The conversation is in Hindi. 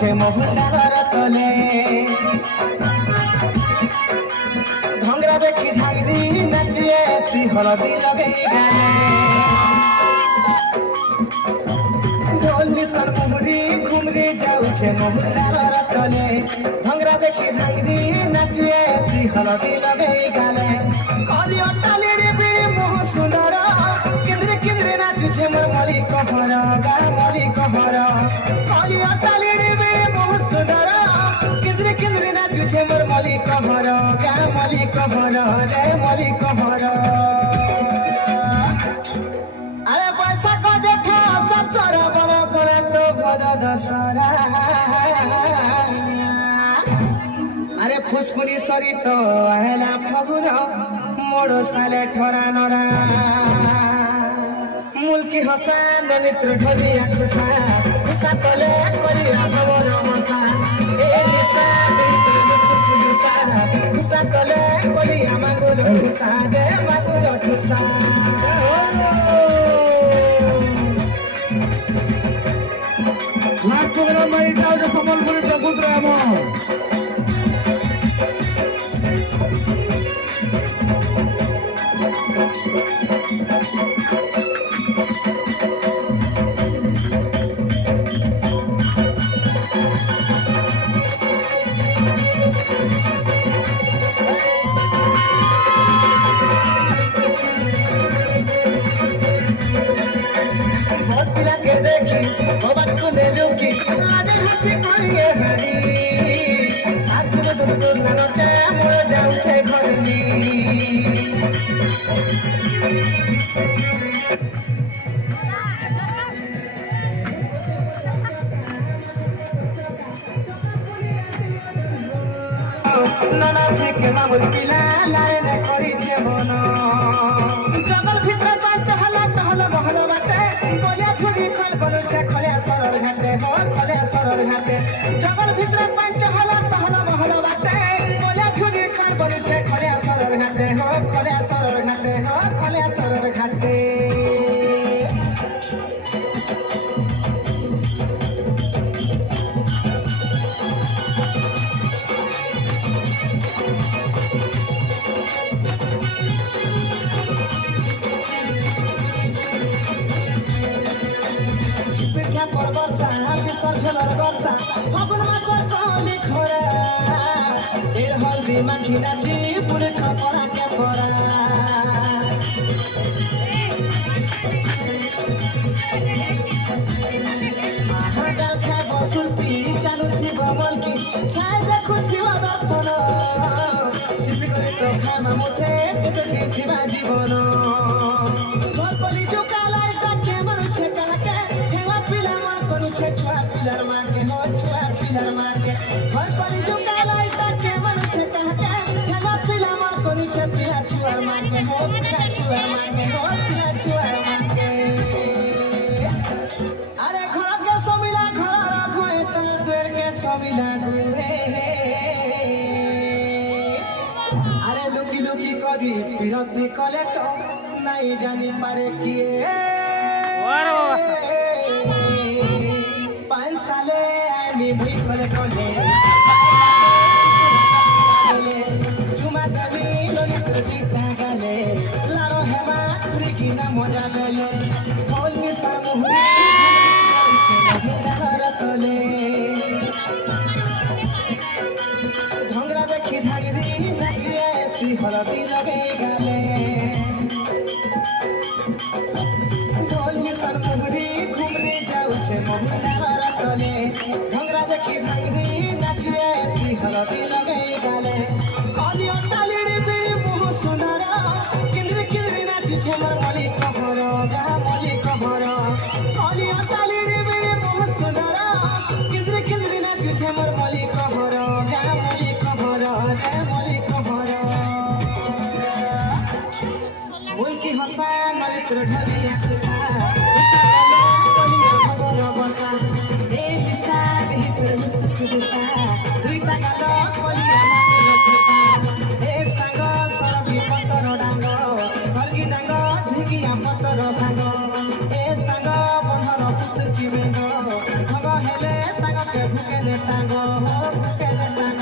जाऊे मोहडार तले धंगरा देखी धांगरी नाचिए सी हलदी लगे गाले ढोल निशन मुहरी घुमरी जाऊे मोहडार तले धंगरा देखी धांगरी नाचिए सी हलदी लगे गाले कलियो टाली रे बे मोह सुंदर केंद्रे केंद्रे नाचुछे मोर मली कहर गा मली कहर कलियो टाली रे बे मोह सुंदर केंद्रे केंद्रे नाचुछे मोर मली कहर गा मली कहर रे मली कहर अरे पैसा को जेठा सरसर बड़ करे तो पद दसरा अरे फुसफुनी सरी तो हेला फगुन मोड़ साले ठरा नरा मुल्की हसा ननित्र ढोलिया खुसा खुसा तले कलिया खबर मसा ए निसा ननित्र खुसा खुसा तले कलिया मागुर खुसा दे मागुर खुसा लाख प्रोग्राम में इटाव जो संबलपुरी प्रभुत्र हम नाना झेके मामुल पिला लायने करी छे मन जंगल भितर पांच हला टहल महल बाटे बोलिया छुरी खल बनु छे खले सरर घाटे हो खले सरर घाटे जंगल भितर पांच हला टहल महल बाटे बोलिया छुरी खल बनु छे खले सरर घाटे हो खले सरर घाटे हो खले सरर घाटे झलर गर्छा फगुन माचर कली खोरा तेल हल्दी माखी नाची पुरे ठपरा के परा महाडाल खाए बसुल्पी चालू थी बमलकी छाए देखु थी दर्पण चिपी करे तो खाए मामुथे जेते दिन थी जीवन घर कली जुकालाई ताके मनुछे काके हेवा पिला मन करुछे छुआ पिलर माके हो छुआ पिलर माके घर कली जुकालाई ताके मनुछे काके हेवा पिला मन करुछे पिला छुआर माके हो पिला छुआर माके हो पिला छुआर माके अरे घर के समिला घर रखो एता द्वार के समिला गुए अरे लुकी लुकी करी पिरती कले तो नहीं जानी पारे किए पांच साले आमी भई कले कले जुमा देवी ललित जीता गाले लाड़ो हेमा खुरी की ना मजा मेले होली सामुही तले धंगरा देखी धांगरी नाचिए सी हलदी लगे गाले ढोल निशन मुहरी घुमरी जाऊे मोहडार तले धंगरा देखी धांगरी नाचिए सी हलदी लगे गाले कलियो टाली रे बे मुह सुंदर केंद्रे केंद्रे नाचुछे मोर मली कहर गा मली कहर कलियो टाली रे बे मुह सुंदर केंद्रे केंद्रे नाचुछे मोर मली कहर गा मली कहर रे मली कहर मुल्की हसा नलित्र ढलिया खुसा खुसा तले कलिया खबर बसा ए बिसा भित्र मुस्क खुसा दुईटा गाल ହେଲେ ତାଙ୍କ କେ ଭୁକେ ନେତାଙ୍ଗ ଭୁକେ ନେତାଙ୍ଗ